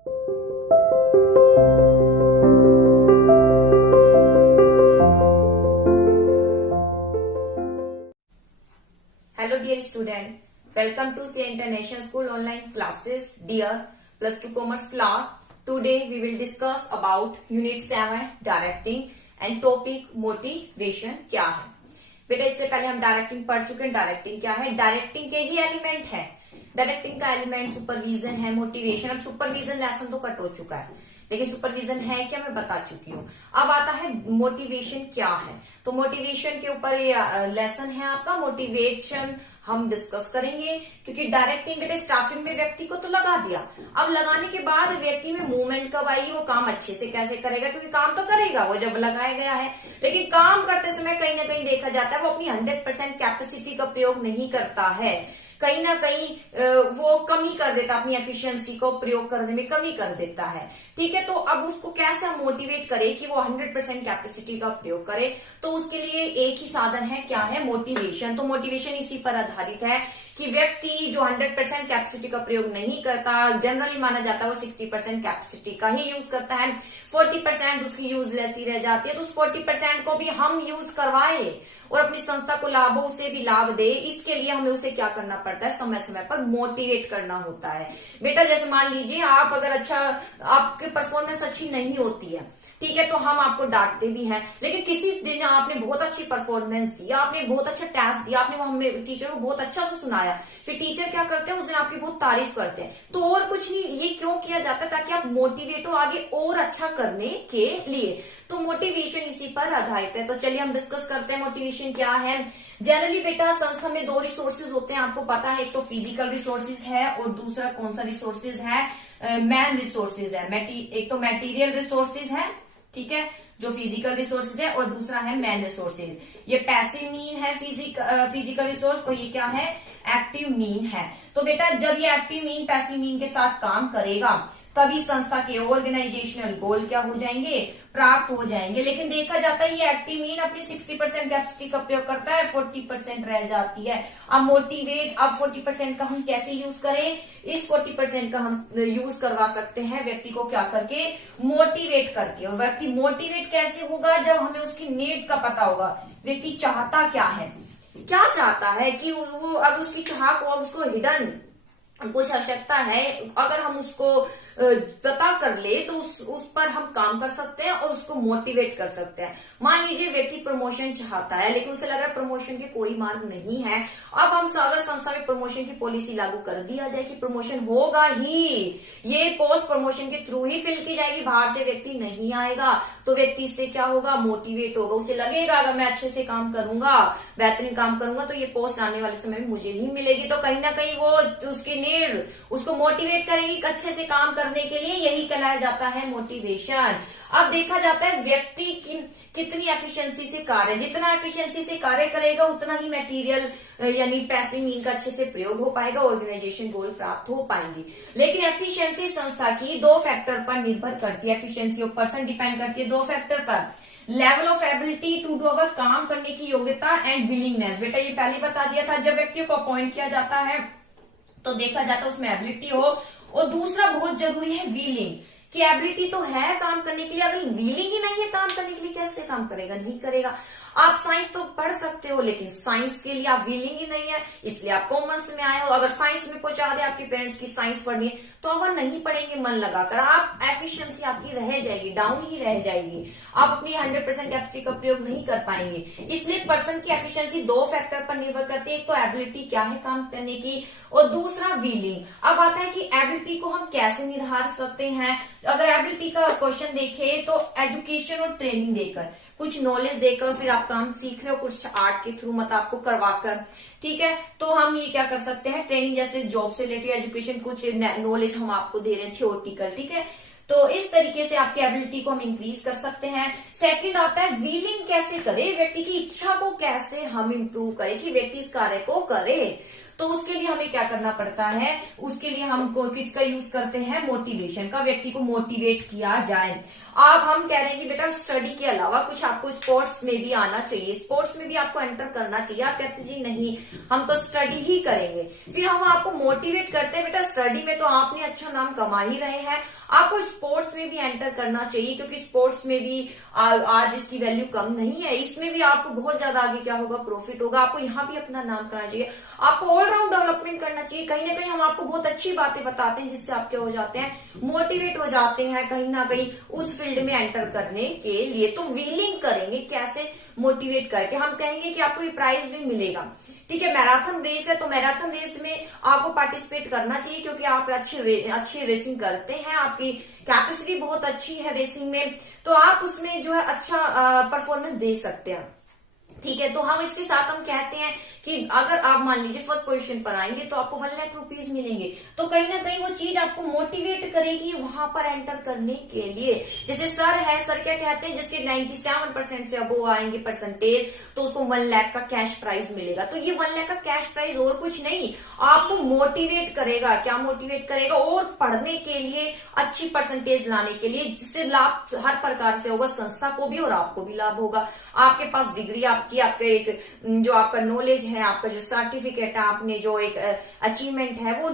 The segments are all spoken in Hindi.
Hello dear student, welcome to CA International School online classes. Dear plus 2 commerce class, today we will discuss about unit 7 directing and topic motivation क्या है। बेटा इससे पहले हम डायरेक्टिंग पढ़ चुके हैं। डायरेक्टिंग क्या है? डायरेक्टिंग के ही एलिमेंट है। डायरेक्टिंग का एलिमेंट सुपरविजन है, मोटिवेशन। अब सुपरविजन लेसन तो कट हो चुका है, लेकिन सुपरविजन है क्या मैं बता चुकी हूँ। अब आता है मोटिवेशन क्या है। तो मोटिवेशन के ऊपर लेसन है आपका। मोटिवेशन हम डिस्कस करेंगे, क्योंकि डायरेक्टिंग बेटे स्टाफिंग में व्यक्ति को तो लगा दिया। अब लगाने के बाद व्यक्ति में मूवमेंट कब आई, वो काम अच्छे से कैसे करेगा, क्योंकि काम तो करेगा वो जब लगाया गया है, लेकिन काम करते समय कहीं ना कहीं देखा जाता है वो अपनी 100% कैपेसिटी का प्रयोग नहीं करता है। कहीं ना कहीं वो कमी कर देता, अपनी एफिशिएंसी को प्रयोग करने में कमी कर देता है। ठीक है, तो अब उसको कैसे हम मोटिवेट करें कि वो 100% कैपेसिटी का प्रयोग करे। तो उसके लिए एक ही साधन है, क्या है? मोटिवेशन। तो मोटिवेशन इसी पर आधारित है कि व्यक्ति जो 100% कैपेसिटी का प्रयोग नहीं करता, जनरली माना जाता है वो 60% कैपेसिटी का ही यूज करता है, 40% उसकी यूजलेस ही रह जाती है। तो उस 40% को भी हम यूज करवाए और अपनी संस्था को लाभ हो, उसे भी लाभ दे। इसके लिए हमें उसे क्या करना पड़ता है? समय समय पर मोटिवेट करना होता है। बेटा जैसे मान लीजिए आप अगर आपकी परफॉर्मेंस अच्छी नहीं होती है, ठीक है, तो हम आपको डांटते भी हैं, लेकिन किसी दिन आपने बहुत अच्छी परफॉर्मेंस दी, आपने बहुत अच्छा टेस्ट दिया, आपने हमें टीचर को बहुत अच्छा से सुनाया, फिर टीचर क्या करते हैं उस दिन आपकी बहुत तारीफ करते हैं। तो और कुछ नहीं, ये क्यों किया जाता है? ताकि आप मोटिवेट हो आगे और अच्छा करने के लिए। तो मोटिवेशन इसी पर आधारित है। तो चलिए हम डिस्कस करते हैं मोटिवेशन क्या है। जनरली बेटा संस्था में 2 रिसोर्सेज होते हैं, आपको पता है। एक तो फिजिकल रिसोर्सेज है और दूसरा कौन सा रिसोर्सेज है? मैन रिसोर्सेज है। एक तो मटेरियल रिसोर्सेज है, ठीक है, जो फिजिकल रिसोर्सेज है, और दूसरा है मैन रिसोर्सेज। ये पैसिव मीन है फिजिकल रिसोर्स, और ये क्या है? एक्टिव मीन है। तो बेटा जब ये एक्टिव मीन पैसिव मीन के साथ काम करेगा तभी संस्था के ऑर्गेनाइजेशनल गोल क्या हो जाएंगे? प्राप्त हो जाएंगे। लेकिन देखा जाता है ये एक्टिव मीन अपनी 60% कैपेसिटी का प्रयोग करता है, 40% रह जाती है। अब 40% का हम कैसे यूज करें? इस 40% का हम यूज करवा सकते हैं व्यक्ति को क्या करके? मोटिवेट करके। और व्यक्ति मोटिवेट कैसे होगा? जब हमें उसकी नीड का पता होगा, व्यक्ति चाहता क्या है, क्या चाहता है, कि वो अगर उसकी चाह को, उसको हिडन कुछ आवश्यकता है, अगर हम उसको पता कर ले तो उस पर हम काम कर सकते हैं और उसको मोटिवेट कर सकते हैं। मान लीजिए व्यक्ति प्रमोशन चाहता है, लेकिन उसे लग रहा है प्रमोशन के कोई मार्ग नहीं है। अब हम अगर संस्था में प्रमोशन की पॉलिसी लागू कर दिया जाए कि प्रमोशन होगा ही, ये पोस्ट प्रमोशन के थ्रू ही फिल की जाएगी, बाहर से व्यक्ति नहीं आएगा, तो व्यक्ति इससे क्या होगा? मोटिवेट होगा। उसे लगेगा अगर मैं अच्छे से काम करूंगा, बेहतरीन काम करूंगा, तो ये पोस्ट आने वाले समय में मुझे ही मिलेगी। तो कहीं ना कहीं वो उसकी नीड उसको मोटिवेट करेगी अच्छे से काम करने के लिए। यही कहलाया जाता है मोटिवेशन। अब देखा जाता है व्यक्ति की कितनी एफिशिएंसी से कार्य, जितना एफिशिएंसी से कार्य करेगा उतना ही मटेरियल यानी पैसिव मीन का अच्छे से प्रयोग हो पाएगा, ऑर्गेनाइजेशन गोल प्राप्त हो पाएंगे। लेकिन एफिशिएंसी संस्था की 2 फैक्टर पर निर्भर करती है। एफिशिएंसी ऑफ पर्सन डिपेंड करती है 2 फैक्टर पर। Level of ability to do our, काम करने की योग्यता, एंड विलिंगनेस। बेटा ये पहले बता दिया था, जब व्यक्ति को अपॉइंट किया जाता है तो देखा जाता है उसमें एबिलिटी हो, और दूसरा बहुत जरूरी है विलिंग, कि एबिलिटी तो है काम करने के लिए, अगर विलिंग ही नहीं है काम करने के लिए कैसे काम करेगा? नहीं करेगा। आप साइंस तो पढ़ सकते हो, लेकिन साइंस के लिए आप विलिंग ही नहीं है, इसलिए आप कॉमर्स में आए हो। अगर साइंस में पहुंचा दे आपके पेरेंट्स की साइंस पढ़नी है, तो आप नहीं पढ़ेंगे मन लगाकर, आप एफिशिएंसी आपकी रह जाएगी, डाउन ही रह जाएगी, आप अपनी 100% कैपेसिटी का प्रयोग नहीं कर पाएंगे। इसलिए पर्सन की एफिशिएंसी 2 फैक्टर पर निर्भर करती है। एक तो एबिलिटी क्या है काम करने की, और दूसरा विलिंग। अब आता है कि एबिलिटी को हम कैसे निर्धारित करते हैं। अगर एबिलिटी का क्वेश्चन देखें तो एजुकेशन और ट्रेनिंग देकर, कुछ नॉलेज देकर, फिर आप काम सीख रहे हो कुछ आर्ट के थ्रू, मत आपको करवाकर, ठीक है, तो हम ये क्या कर सकते हैं? ट्रेनिंग जैसे जॉब से रिलेटेड एजुकेशन, कुछ नॉलेज हम आपको दे रहे हैं थियोरटिकल, ठीक है, तो इस तरीके से आपकी एबिलिटी को हम इंक्रीज कर सकते हैं। सेकंड आता है विलिंग कैसे करे, व्यक्ति की इच्छा को कैसे हम इंप्रूव करें कि व्यक्ति इस कार्य को करे। तो उसके लिए हमें क्या करना पड़ता है? उसके लिए हम किसका यूज करते हैं? मोटिवेशन का, व्यक्ति को मोटिवेट किया जाए। अब हम कह रहे हैं कि बेटा स्टडी के अलावा कुछ आपको स्पोर्ट्स में भी आना चाहिए, स्पोर्ट्स में भी आपको एंटर करना चाहिए। आप कहते जी नहीं हम तो स्टडी ही करेंगे। फिर हम आपको मोटिवेट करते हैं, बेटा स्टडी में तो आपने अच्छा नाम कमा ही रहे हैं, आपको स्पोर्ट्स में भी एंटर करना चाहिए, क्योंकि स्पोर्ट्स में भी आज इसकी वैल्यू कम नहीं है, इसमें भी आपको बहुत ज्यादा आगे क्या होगा, प्रॉफिट होगा। आपको यहाँ भी अपना नाम करना चाहिए, आपको ऑलराउंड डेवलपमेंट करना चाहिए। कहीं ना कहीं हम आपको बहुत अच्छी बातें बताते हैं जिससे आप क्या हो जाते हैं, मोटिवेट हो जाते हैं कहीं ना कहीं उस फील्ड में एंटर करने के लिए। तो विलिंग करेंगे कैसे, मोटिवेट करके। हम कहेंगे कि आपको ये प्राइज भी मिलेगा, ठीक है। मैराथन रेस है तो मैराथन रेस में आपको पार्टिसिपेट करना चाहिए, क्योंकि आप अच्छी रेसिंग करते हैं, आपकी कैपेसिटी बहुत अच्छी है रेसिंग में, तो आप उसमें जो है अच्छा परफॉर्मेंस दे सकते हैं, ठीक है। तो हम इसके साथ हम कहते हैं कि अगर आप मान लीजिए फर्स्ट पोजीशन पर आएंगे तो आपको 1 लाख रुपीज मिलेंगे। तो कहीं ना कहीं वो चीज आपको मोटिवेट करेगी वहां पर एंटर करने के लिए। जैसे सर है, सर क्या कहते हैं, जिसके 97% से अबोव आएंगे परसेंटेज, तो उसको 1 लाख का कैश प्राइज मिलेगा। तो ये 1 लाख का कैश प्राइज और कुछ नहीं, आपको मोटिवेट करेगा। क्या मोटिवेट करेगा, और पढ़ने के लिए, अच्छी परसेंटेज लाने के लिए, जिससे लाभ हर प्रकार से होगा, संस्था को भी और आपको भी लाभ होगा। आपके पास डिग्री आपकी, आपके एक जो आपका नॉलेज है, आपका जो सर्टिफिकेट है, आपने जो एक अचीवमेंट है, वो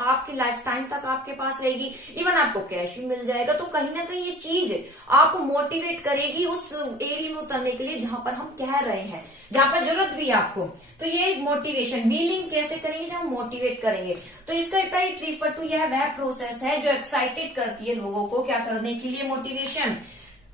आपकी लाइफ टाइम तक आपके पास रहेगी। इवन आपको कैश भी मिल जाएगा। तो कहीं ना कहीं ये चीज आपको मोटिवेट करेगी उस एरिया में उतरने के लिए जहां पर हम कह रहे हैं, जहां पर जरूरत भी है आपको। तो ये मोटिवेशन व्हीलिंग कैसे करेंगे, जब हम मोटिवेट करेंगे। तो इसका इट रिफर टू, यह वह प्रोसेस है जो एक्साइटेड करती है लोगों को क्या करने के लिए, मोटिवेशन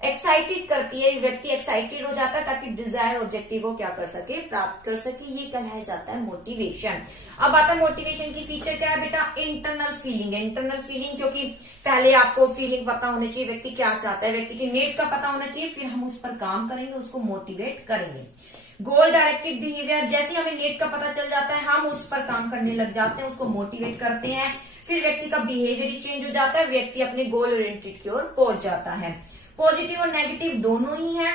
एक्साइटेड करती है, व्यक्ति एक्साइटेड हो जाता है ताकि डिजायर ऑब्जेक्टिव को क्या कर सके, प्राप्त कर सके। ये कहलाया जाता है मोटिवेशन। अब आता है मोटिवेशन की फीचर क्या है बेटा, इंटरनल फीलिंग। इंटरनल फीलिंग, क्योंकि पहले आपको फीलिंग पता होनी चाहिए, व्यक्ति क्या चाहता है, व्यक्ति की नीड का पता होना चाहिए, फिर हम उस पर काम करेंगे, उसको मोटिवेट करेंगे। गोल डायरेक्टेड बिहेवियर, जैसे हमें नीड का पता चल जाता है हम उस पर काम करने लग जाते हैं, उसको मोटिवेट करते हैं, फिर व्यक्ति का बिहेवियर ही चेंज हो जाता है, व्यक्ति अपने गोल ओरिएंटेड की ओर पहुंच जाता है। पॉजिटिव और नेगेटिव दोनों ही है,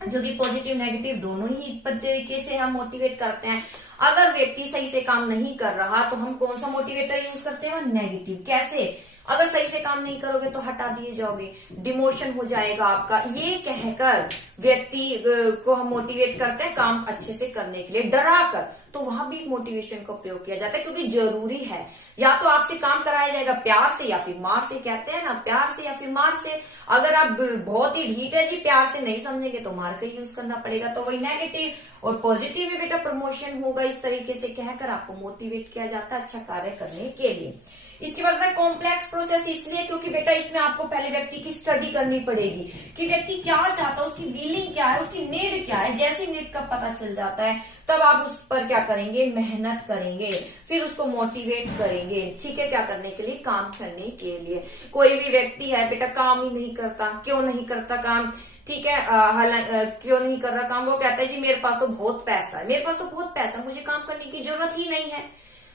क्योंकि पॉजिटिव नेगेटिव दोनों ही तरीके से हम मोटिवेट करते हैं। अगर व्यक्ति सही से काम नहीं कर रहा तो हम कौन सा मोटिवेटर यूज करते हैं, नेगेटिव। कैसे, अगर सही से काम नहीं करोगे तो हटा दिए जाओगे, डिमोशन हो जाएगा आपका, ये कहकर व्यक्ति को हम मोटिवेट करते हैं काम अच्छे से करने के लिए, डरा कर। तो वहां भी मोटिवेशन का प्रयोग किया जाता है, क्योंकि जरूरी है। या तो आपसे काम कराया जाएगा प्यार से या फिर मार से, कहते हैं ना, प्यार से या फिर मार से। अगर आप बहुत ही ढीठ है जी, प्यार से नहीं समझेंगे तो मार का यूज करना पड़ेगा। तो वही नेगेटिव और पॉजिटिव में बेटा प्रमोशन होगा, इस तरीके से कहकर आपको मोटिवेट किया जाता है अच्छा कार्य करने के लिए। इसके बाद है कॉम्प्लेक्स प्रोसेस, इसलिए क्योंकि बेटा इसमें आपको पहले व्यक्ति की स्टडी करनी पड़ेगी कि व्यक्ति क्या चाहता है, उसकी विलिंग क्या है, उसकी नीड क्या है। जैसे नीड का पता चल जाता है तब आप उस पर क्या करेंगे, मेहनत करेंगे, फिर उसको मोटिवेट करेंगे, ठीक है, क्या करने के लिए, काम करने के लिए। कोई भी व्यक्ति है बेटा काम ही नहीं करता, क्यों नहीं करता काम, ठीक है, क्यों नहीं कर रहा काम, वो कहता है जी मेरे पास तो बहुत पैसा है, मेरे पास तो बहुत पैसा, मुझे काम करने की जरूरत ही नहीं है।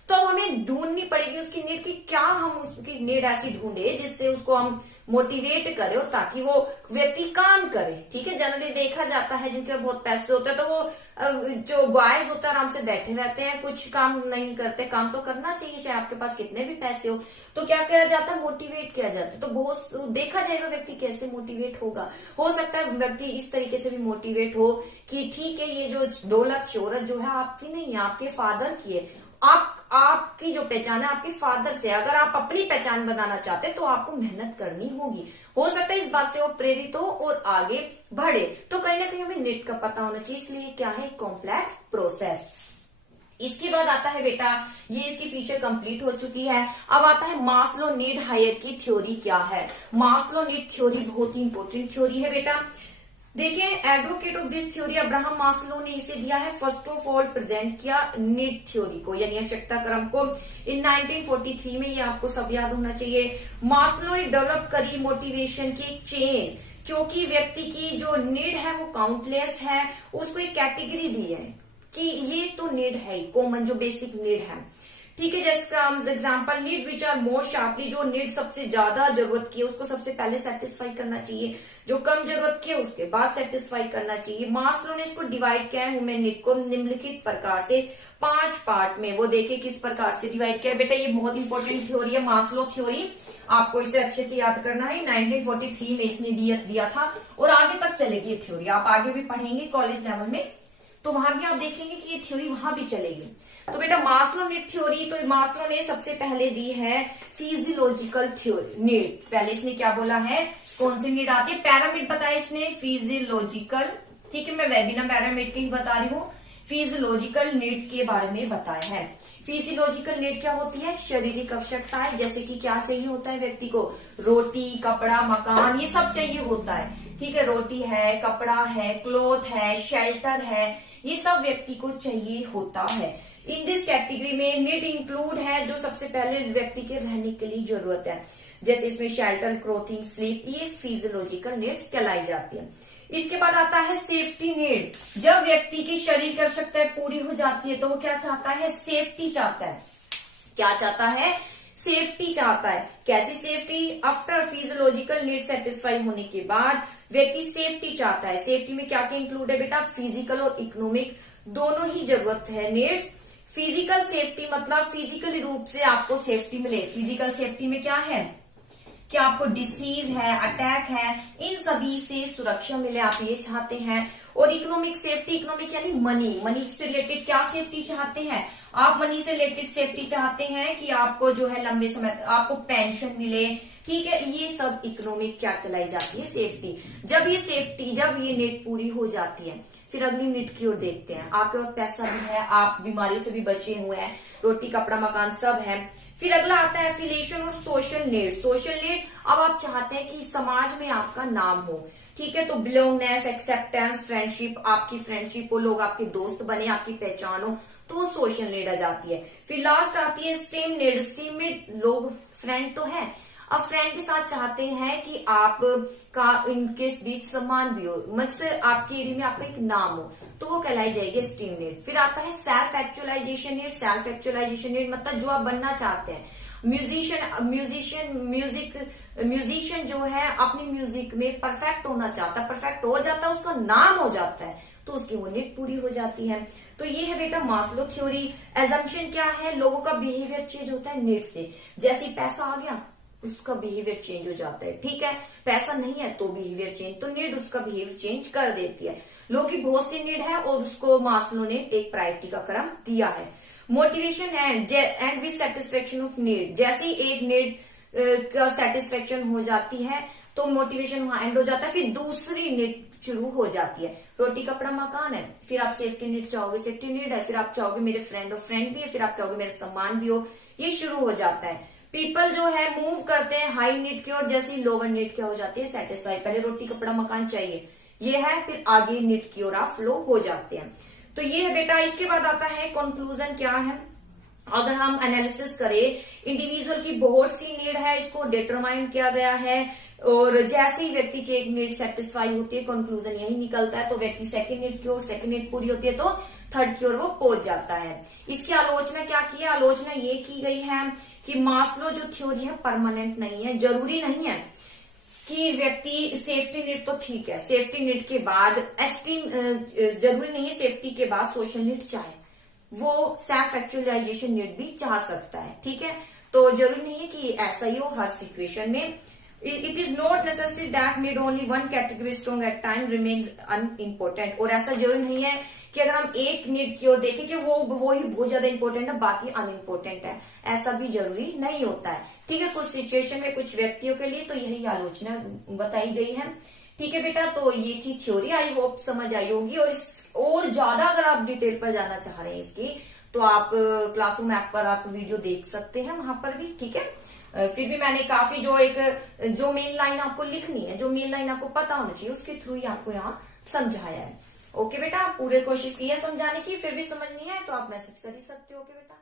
तो अब हमें ढूंढनी पड़ेगी उसकी नीड की, क्या हम उसकी नीड ऐसी ढूंढे जिससे उसको हम मोटिवेट करें ताकि वो व्यक्ति काम करे, ठीक है। जनरली देखा जाता है जिनके बहुत पैसे होते हैं तो वो जो बॉयज होते हैं आराम से बैठे रहते हैं, कुछ काम नहीं करते। काम तो करना चाहिए चाहे आपके पास कितने भी पैसे हो। तो क्या किया जाता है, मोटिवेट किया जाता है। तो बहुत देखा जाएगा व्यक्ति कैसे मोटिवेट होगा। हो सकता है व्यक्ति इस तरीके से भी मोटिवेट हो कि ठीक है ये जो दौलत शोहरत जो है आपकी नहीं है, आपके फादर की है। आपकी जो पहचान है आपके फादर से, अगर आप अपनी पहचान बनाना चाहते हैं तो आपको मेहनत करनी होगी। हो सकता है इस बात से वो प्रेरित हो और आगे बढ़े। तो कहीं ना कहीं हमें नीड का पता होना चाहिए, इसलिए क्या है, कॉम्प्लेक्स प्रोसेस। इसके बाद आता है बेटा, ये इसकी फीचर कंप्लीट हो चुकी है। अब आता है मास्लो नीड हायरार्की थ्योरी क्या है। मास्लो नीड थ्योरी बहुत ही इंपॉर्टेंट थ्योरी है बेटा। देखिए, advocate of this theory Abraham Maslow ने इसे दिया है। फर्स्ट ऑफ ऑल प्रेजेंट किया नीड थ्योरी को, यानी आवश्यकता क्रम को, इन 1943 में। ये आपको सब याद होना चाहिए। मास्लो ने डेवलप करी मोटिवेशन की चेन, क्योंकि व्यक्ति की जो नीड है वो काउंटलेस है, उसको एक कैटेगरी दी है कि ये तो नीड है, कॉमन जो बेसिक नीड है, ठीक है। जैसे example, need which are more sharply, जो नीड सबसे ज्यादा जरूरत की है उसको सबसे पहले सेटिस्फाई करना चाहिए, जो कम जरूरत की है उसके बाद सेटिस्फाई करना चाहिए। मास्लो ने इसको डिवाइड किया है ह्यूमन नीड को निम्नलिखित प्रकार से 5 पार्ट में। वो देखिए किस प्रकार से डिवाइड किया है। बेटा ये बहुत इंपॉर्टेंट थ्योरी है मास्लो थ्योरी, आपको इसे अच्छे से याद करना है। 1943 में इसने दिया था और आगे तक चलेगी ये थ्योरी, आप आगे भी पढ़ेंगे कॉलेज लेवल में। तो वहां भी आप देखेंगे कि ये थ्योरी वहां भी चलेगी। तो बेटा मास्लो नीड थ्योरी, तो मास्लो ने सबसे पहले दी है फिजियोलॉजिकल थ्योरी नीड। पहले इसने क्या बोला है, कौन सी नीड आती है, पैरामिड बताया इसने, फिजियोलॉजिकल, ठीक है, मैं वेबिना पैरामिड की ही बता रही हूँ, फिजियोलॉजिकल नीड के बारे में बताया है। फिजियोलॉजिकल नीड क्या होती है, शारीरिक आवश्यकताएं, जैसे कि क्या चाहिए होता है व्यक्ति को, रोटी, कपड़ा, मकान, ये सब चाहिए होता है, ठीक है, रोटी है, कपड़ा है, क्लोथ है, शेल्टर है, ये सब व्यक्ति को चाहिए होता है। इन दिस कैटेगरी में नीड इंक्लूड है जो सबसे पहले व्यक्ति के रहने के लिए जरूरत है, जैसे इसमें शेल्टर, क्लोथिंग, स्लीप, ये फिजियोलॉजिकल नीड्स कहलाई जाती है। इसके बाद आता है सेफ्टी नीड, जब व्यक्ति की शरीर की आवश्यकताएं पूरी हो जाती है तो वो क्या चाहता है, सेफ्टी चाहता है। क्या चाहता है, सेफ्टी चाहता है। कैसी safety, after physiological need satisfy होने के बाद व्यक्ति सेफ्टी चाहता है। सेफ्टी में क्या क्या इंक्लूड है बेटा, फिजिकल और इकोनॉमिक दोनों ही जरूरत है नीड्स। फिजिकल सेफ्टी मतलब फिजिकली रूप से आपको सेफ्टी मिले। फिजिकल सेफ्टी में क्या है कि आपको डिसीज है, अटैक है, इन सभी से सुरक्षा मिले, आप ये चाहते हैं। और इकोनॉमिक सेफ्टी, इकोनॉमिक यानी मनी, मनी से रिलेटेड क्या सेफ्टी चाहते हैं आप, मनी से रिलेटेड सेफ्टी चाहते हैं कि आपको जो है लंबे समय आपको पेंशन मिले, ठीक है, ये सब इकोनॉमिक क्या कहलाई जाती है, सेफ्टी। जब ये सेफ्टी, जब ये नीड पूरी हो जाती है फिर अगली नीड की ओर देखते हैं। आपके पास पैसा भी है, आप बीमारियों से भी बचे हुए हैं, रोटी, कपड़ा, मकान सब है। फिर अगला आता है एफिलिएशन और सोशल नीड। सोशल नीड, अब आप चाहते हैं कि समाज में आपका नाम हो, ठीक है, तो बिलोंगनेस, एक्सेप्टेंस, फ्रेंडशिप, आपकी फ्रेंडशिप हो, लोग आपके दोस्त बने, आपकी पहचान हो, तो वो सोशल नीड आ जाती है। फिर लास्ट आती है स्टीम नीड। स्टीम में लोग फ्रेंड तो है, अब फ्रेंड के साथ चाहते हैं कि आप का इनके बीच सम्मान भी हो, मतलब आपके एरिया में आपका एक नाम हो, तो वो कहलाई जाएगी स्टीम नीड। फिर आता है self actualization need. Self actualization need मतलब जो आप बनना चाहते हैं, म्यूजिशियन जो है अपनी म्यूजिक में परफेक्ट होना चाहता है, परफेक्ट हो जाता है, उसका नाम हो जाता है, तो उसकी वो नीड पूरी हो जाती है। तो ये है बेटा मास्लो थ्योरी। एजम्पशन क्या है, लोगों का बिहेवियर चेंज होता है नीड से। जैसे पैसा आ गया उसका बिहेवियर चेंज हो जाता है, ठीक है, पैसा नहीं है तो बिहेवियर चेंज, तो नीड उसका बिहेवियर चेंज कर देती है। लोगों की बहुत सी नीड है और उसको मास्लो ने एक प्रायोरिटी का क्रम दिया है। Motivation and with satisfaction of need, जैसे एक नीड का सेटिस्फेक्शन हो जाती है तो मोटिवेशन वहां एंड हो जाता है, फिर दूसरी नीड शुरू हो जाती है। रोटी, कपड़ा, मकान है, फिर आप सेफ्टी नीड चाहोगे, सेफ्टी नीड है, फिर आप चाहोगे मेरे फ्रेंड और फ्रेंड भी है, फिर आप चाहोगे मेरे सम्मान भी हो, ये शुरू हो जाता है। पीपल जो है मूव करते हैं हाई नीड की ओर, जैसे लोअर नीड क्या हो जाती है, सेटिस्फाई। पहले रोटी, कपड़ा, मकान चाहिए, ये है, फिर आगे नीड की ओर आप फ्लो हो जाते हैं। तो ये है बेटा। इसके बाद आता है कंक्लूजन क्या है, अगर हम एनालिसिस करें, इंडिविजुअल की बहुत सी नीड है, इसको डिटरमाइन किया गया है, और जैसे ही व्यक्ति की एक नीड सेटिस्फाई होती है कंक्लूजन यही निकलता है, तो व्यक्ति सेकंड नीड की ओर, सेकंड नीड पूरी होती है तो थर्ड की ओर वो पहुंच जाता है। इसकी आलोचना क्या की है, आलोचना ये की गई है कि मास्लो जो थ्योरी है परमानेंट नहीं है, जरूरी नहीं है कि व्यक्ति सेफ्टी नीड तो ठीक है, सेफ्टी नीड के बाद एस्टीम जरूरी नहीं है, सेफ्टी के बाद सोशल नीड चाहे, वो सेल्फ एक्चुअलाइजेशन नीड भी चाह सकता है, ठीक है, तो जरूरी नहीं है कि ऐसा ही हो हर सिचुएशन में। It is not necessary that need only one category strong at time remain unimportant, और ऐसा जरूरी नहीं है कि अगर हम एक नीड की ओर देखें कि वो ही बहुत ज्यादा इंपॉर्टेंट है बाकी अनइम्पोर्टेंट है, ऐसा भी जरूरी नहीं होता है, ठीक है। कुछ सिचुएशन में कुछ व्यक्तियों के लिए तो यही आलोचना बताई गई है, ठीक है बेटा। तो ये थी थ्योरी, आई होप समझ आई होगी। और ज्यादा अगर आप डिटेल पर जाना चाह रहे हैं इसकी, तो आप क्लासरूम ऐप पर आप वीडियो देख सकते हैं, वहां पर भी, ठीक है। फिर भी मैंने काफी जो मेन लाइन आपको लिखनी है, जो मेन लाइन आपको पता होनी चाहिए, उसके थ्रू ही आपको यहाँ समझाया है। ओके बेटा, आप पूरे कोशिश की है समझाने की, फिर भी समझ नहीं आए तो आप मैसेज कर ही सकते हो। ओके बेटा।